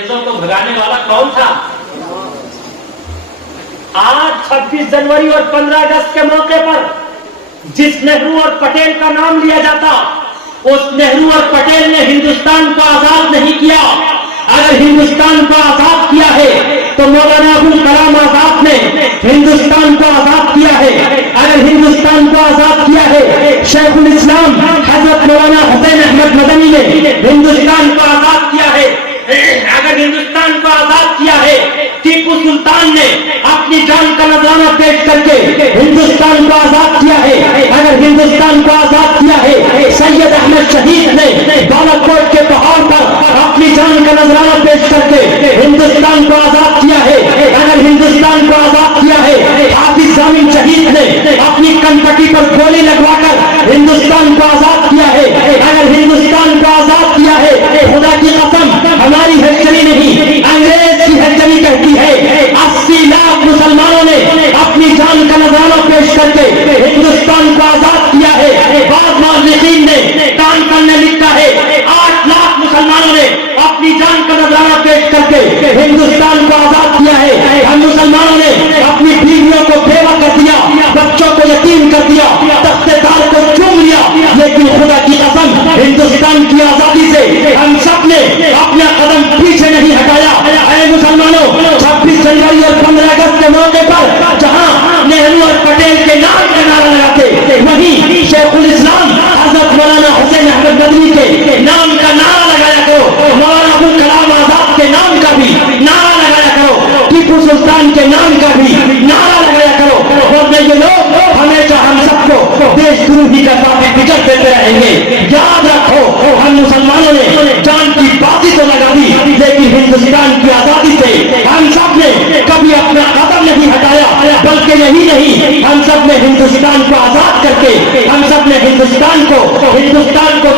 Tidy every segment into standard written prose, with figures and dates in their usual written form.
انگریزوں کو بھگانے والا کون تھا؟ آج 26 جنوری اور 15 اگست کے موقع پر جس نہرو اور پٹیل کا نام لیا جاتا، اس نہرو اور پٹیل نے ہندوستان کو آزاد نہیں کیا۔ اگر ہندوستان کو آزاد کیا ہے تو مولانا ابوالکلام آزاد نے ہندوستان کو آزاد کیا ہے۔ اگر ہندوستان کو آزاد کیا ہے شیخ الاسلام حضرت مولانا حسین احمد مدنی نے ہندوستان کو آزاد کیا ہے۔ اگر ہندوستان کو آزاد کیا ہے ٹیپو سلطان نے اپنی جان کا نذرانہ پیش کر کے ہندوستان کو آزاد کیا ہے۔ اگر ہندوستان کو آزاد کیا ہے سید احمد شہید نے بالا کوٹ کے پہاڑ پر اپنی جان کا نذرانہ پیش کر کے ہندوستان کو آزاد کیا ہے۔ اگر ہندوستان کو آزاد کیا ہے حافظ ضامن شہید نے اپنی کنپٹی پر گولی لگوا کر ہندوستان کو آزاد کیا ہے۔ اگر ہندوستان کو آزاد کیا ہے خدا کی قسم ہماری ہسٹری نہیں انگریز کی ہسٹری کہتی ہے 80 لاکھ مسلمانوں نے اپنی جان کا نذرانہ پیش کر کے ہندوستان کو آزاد کیا ہے۔ بعض مورخین نے کان کرنے لکھا ہے 8 لاکھ مسلمانوں نے اپنی جان کا نذرانہ پیش کر کے ہندوستان کو آزاد کیا ہے۔ ہم مسلمانوں نے اپنی بیویوں کو بیوہ کر دیا، بچوں کو یتیم کر دیا، تخت دار کو چوم لیا، لیکن خدا کی قسم ہندوستان کی آزادی سے ہم سب نے اپنا قدم پیچھے نہیں ہٹایا۔ اے مسلمانوں 26 جنوری اور 15 اگست کے موقع پر جہاں نہرو اور پٹیل کے نام کا نعرہ لگاتے وہیں شیخ الاسلام حضرت مولانا حسین احمد مدنی کے نام کا نعرہ لگایا کرو، مولانا ابوالکلام آزاد کے نام کا بھی نعرہ لگایا کرو، ٹیپو سلطان کے نام کا بھی نعرہ لگایا کرو، اور یہ لوگ ہمیشہ ہم سب کو دیش دروہی کا فکر دیتے رہیں گے۔ یاد رکھو ہم مسلمانوں نے جان کی بازی تو لگا دی لیکن ہندوستان کی آزادی سے ہم سب نے کبھی اپنا قدم نہیں ہٹایا، بلکہ یہی نہیں ہم سب نے ہندوستان کو آزاد کر کے ہم سب نے ہندوستان کو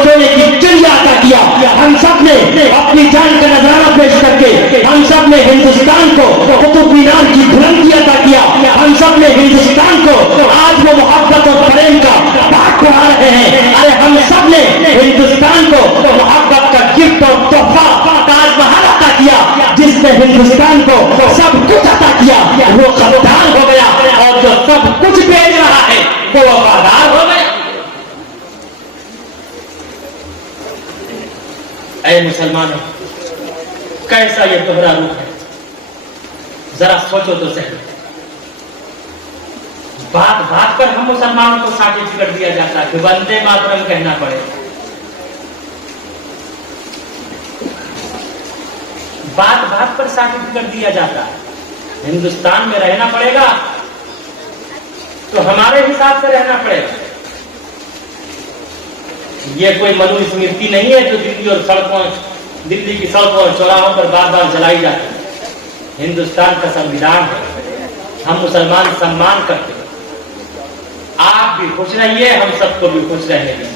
سونے کی چڑیا عطا کیا، ہم سب نے اپنی جان کا نذرانہ پیش کر کے ہم سب نے ہندوستان کو قطب مینار کی بلندی عطا کیا، ہم سب نے ہندوستان کو آج وہ محبت اور پریم کا پاک بنا رہے ہیں۔ ارے ہم سب نے ہندوستان کو محبت کا گفٹ اور تحفہ تاج محل عطا کیا، جس نے ہندوستان کو سب کچھ عطا کیا وہ غدار ہو گیا، اور جو سب کچھ بیچ رہا ہے وہ وفادار ہو گیا۔ اے مسلمانوں کیسا یہ دوہرا روح ہے، ذرا سوچو تو صحیح۔ بات بات پر ہم مسلمانوں کو سرٹیفکیٹ دیا جاتا ہے کہ وندے ماترم کہنا پڑے، بات بات پر سرٹیفکیٹ دیا جاتا ہے۔ ہندوستان میں رہنا پڑے گا تو ہمارے حساب سے رہنا پڑے گا۔ یہ کوئی منو اسمرتی نہیں ہے جو دلی کی سڑکوں اور چوراہوں پر بار بار جلائی جاتی ہے۔ ہندوستان کا سنویدھان ہے، ہم مسلمان سمان کرتے ہیں۔ آپ بھی خوش رہیے، ہم سب کو بھی خوش رہنے دیں۔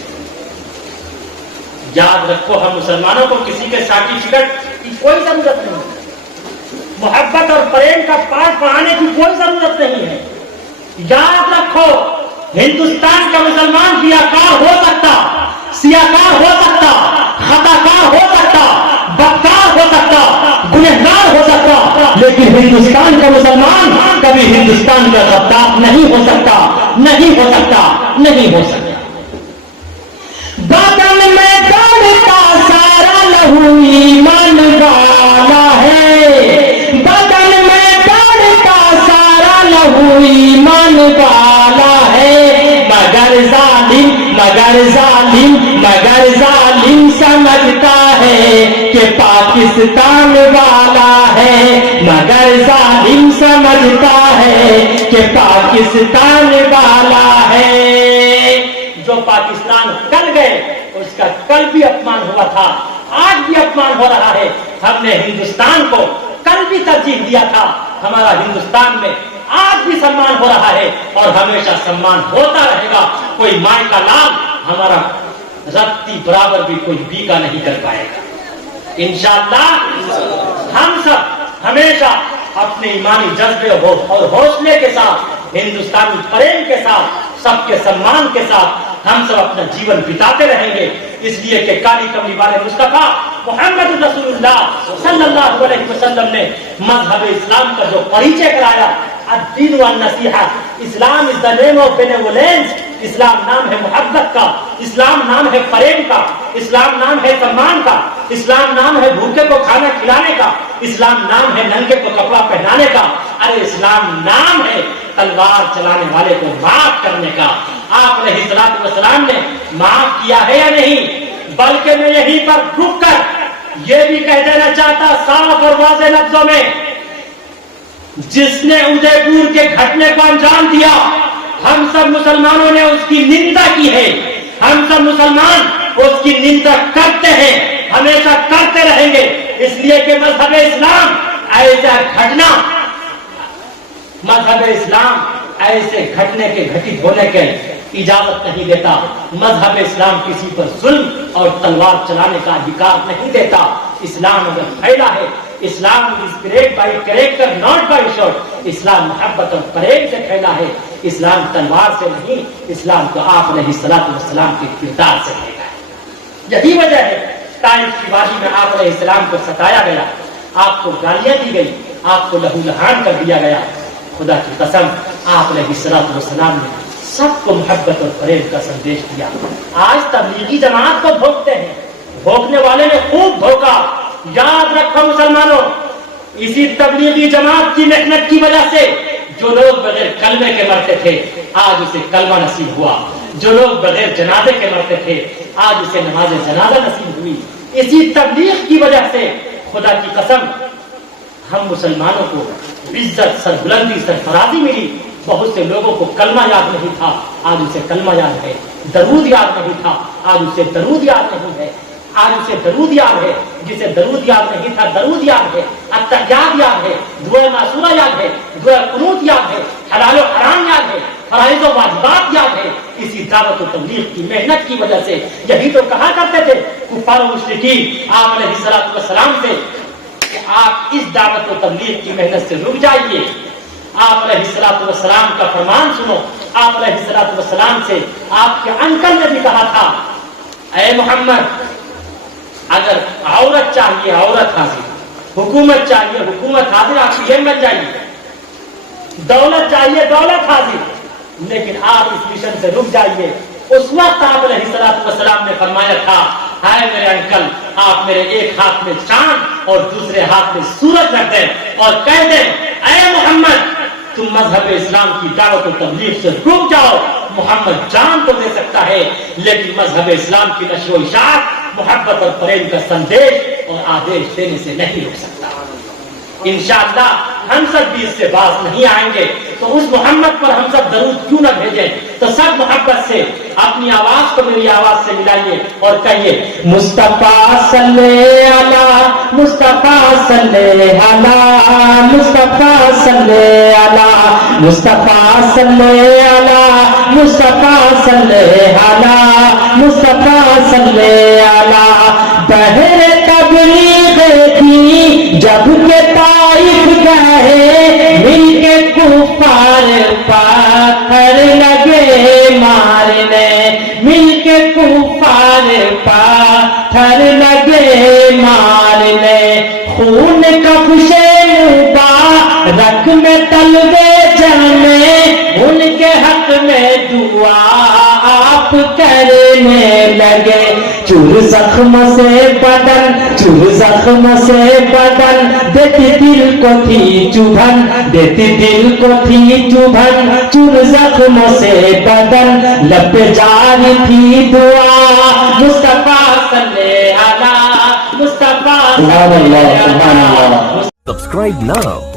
یاد رکھو ہم مسلمانوں کو کسی کے سرٹیفکیٹ کی کوئی ضرورت نہیں، محبت اور پریم کا پاٹ پڑھانے کی کوئی ضرورت نہیں ہے۔ یاد رکھو ہندوستان کا مسلمان ریاکار ہو سکتا، سیاکار ہو سکتا، خطاکار ہو سکتا، بدکار ہو سکتا، گنہگار ہو سکتا، لیکن ہندوستان کا مسلمان کبھی ہندوستان کا غدار نہیں ہو سکتا، نہیں ہو سکتا، نہیں ہو سکتا۔ بدن میں دوڑتا سارا لہو ایمان والا ہے، بدن میں دوڑتا سارا لہو ایمان والا ہے، مگر ظالم سمجھتا ہے کہ پاکستان والا ہے، مگر ظالم سمجھتا ہے کہ پاکستان والا ہے۔ جو پاکستان کل گئے اس کا کل بھی اپمان ہوا تھا، آج بھی اپمان ہو رہا ہے۔ ہم نے ہندوستان کو کل بھی ترجیح دیا تھا، ہمارا ہندوستان میں آج بھی سمان ہو رہا ہے اور ہمیشہ سمان ہوتا رہے گا۔ کوئی مائیں کا لال ہمارا رتی برابر بھی کوئی بیگا نہیں کر پائے گا۔ انشاءاللہ ہم سب ہمیشہ اپنے ایمانی جذبے اور حوصلے کے ساتھ، ہندوستانی پریم کے ساتھ، سب کے سمان کے ساتھ ہم سب اپنا جیون بتاتے رہیں گے، اس لیے کہ کالی کملی والے مصطفیٰ محمد رسول اللہ صلی اللہ علیہ وسلم نے مذہب اسلام کا جو پریچے کرایا، الدین والنصیحہ، اسلام از دا نیم آف بینیولینس، اسلام نام ہے محبت کا، اسلام نام ہے فریب کا، اسلام نام ہے سمان کا، اسلام نام ہے بھوکے کو کھانا کھلانے کا، اسلام نام ہے ننگے کو کپڑا پہنانے کا، ارے اسلام نام ہے تلوار چلانے والے کو معاف کرنے کا۔ آپ علیہ الصلوۃ والسلام نے معاف کیا ہے یا نہیں؟ بلکہ میں یہیں پر رک کر یہ بھی کہہ دینا چاہتا صاف اور واضح لفظوں میں، جس نے ادے پور کے گھٹنے کو انجام دیا، ہم سب مسلمانوں نے اس کی نندا کی ہے، ہم سب مسلمان اس کی نندا کرتے ہیں، ہمیشہ کرتے رہیں گے، اس لیے کہ مذہب اسلام ایسا گھٹنا، مذہب اسلام ایسے گھٹنے کے گھٹت ہونے کے اجازت نہیں دیتا۔ مذہب اسلام کسی پر ظلم اور تلوار چلانے کا ادھیکار نہیں دیتا۔ اسلام اگر پھیلا ہے، اسلام is great by character not by short، اسلام محبت اور فریب سے پھیلا ہے، اسلام تلوار سے نہیں، اسلام تو آپ علیہ الصلوۃ والسلام کے کردار سے پھیلا ہے۔ یہی وجہ ہے طائف کی وادی میں آپ علیہ السلام کو ستایا گیا، آپ کو گالیاں دی گئی، آپ کو لہو لہان کر دیا گیا۔ خدا کی قسم آپ علیہ الصلوۃ والسلام نے سب کو محبت اور فریب کا سندیش دیا۔ آج تبلیغی جماعت کو دھوکتے ہیں، دھوکنے والے نے خوب دھوکا۔ یاد رکھو مسلمانوں، اسی تبلیغی جماعت کی محنت کی وجہ سے جو لوگ بغیر کلمے کے مرتے تھے آج اسے کلمہ نصیب ہوا، جو لوگ بغیر جنازے کے مرتے تھے آج اسے نماز جنازہ نصیب ہوئی۔ اسی تبلیغ کی وجہ سے خدا کی قسم ہم مسلمانوں کو عزت، سربلندی، سرفرازی ملی۔ بہت سے لوگوں کو کلمہ یاد نہیں تھا، آج اسے کلمہ یاد ہے۔ درود یاد نہیں تھا، آج اسے درود یاد نہیں ہے۔ آج اسے درود یاد ہے، جسے درود یاد نہیں تھا درود یاد ہے، التحیات یاد ہے، دعائے معصورہ یاد ہے، دعائے قنوت یاد ہے، حلال و حرام یاد ہے، فرائض و واجبات یاد ہے۔ اسی دعوت و تبلیغ کی محنت کی وجہ سے یہی تو کہا کرتے تھے کفار و مشرکین آپ علیہ الصلوۃ والسلام سے کہ آپ اس دعوت و تبلیغ کی محنت سے رک جائیے، آپ علیہ الصلوۃ والسلام کا فرمان سنو۔ آپ علیہ الصلوۃ والسلام سے آپ کے انکل نے بھی کہا تھا، اے محمد اگر عورت چاہیے عورت حاضر، حکومت چاہیے حکومت حاضر، آپ کی مت جائیے، دولت چاہیے دولت حاضر، لیکن آپ اس مشن سے رک جائیے۔ اس وقت آپ علیہ الصلوۃ والسلام نے فرمایا تھا، ہائے میرے انکل، آپ میرے ایک ہاتھ میں چاند اور دوسرے ہاتھ میں سورج رکھ دیں اور کہہ دیں، اے محمد تم مذہب اسلام کی دعوت و تبلیغ سے رک جاؤ۔ محمد جان تو دے سکتا ہے لیکن مذہب اسلام کی نشر و اشاعت، محبت اور فریب کا سندیش اور آدیش دینے سے نہیں رک سکتا۔ انشاءاللہ ہم سب بھی اس سے باز نہیں آئیں گے، تو اس محمد پر ہم سب درود کیوں نہ بھیجیں؟ تو سب محبت سے اپنی آواز کو میری آواز سے ملائیے اور کہیے، مصطفیٰ صلی اللہ، مصطفیٰ صلی اللہ، مصطفیٰ صلی اللہ، مصطفیٰ صلی اللہ، مصطفیٰ صلی اللہ، مصطفیٰ صلی اللہ۔ بہر تبلیغ تھی جب کہ طائف گئے، مل کے کفار پاتھر لگے مارنے، مل کے کفار پاتھر لگے مارنے، خون کفشے مبارک میں تلوے جمے، ان کے حق میں دعا آپ کرنے لگے۔ چور زخم سے بدن، چور زخم سے بدن، دیتی دل کو تھی چبھن، دیتی دل کو تھی چبھن، چور زخم سے بدن، لب پہ جاری تھی دعا، مصطفیٰ صلی اللہ، مصطفیٰ صلی اللہ۔ Subscribe now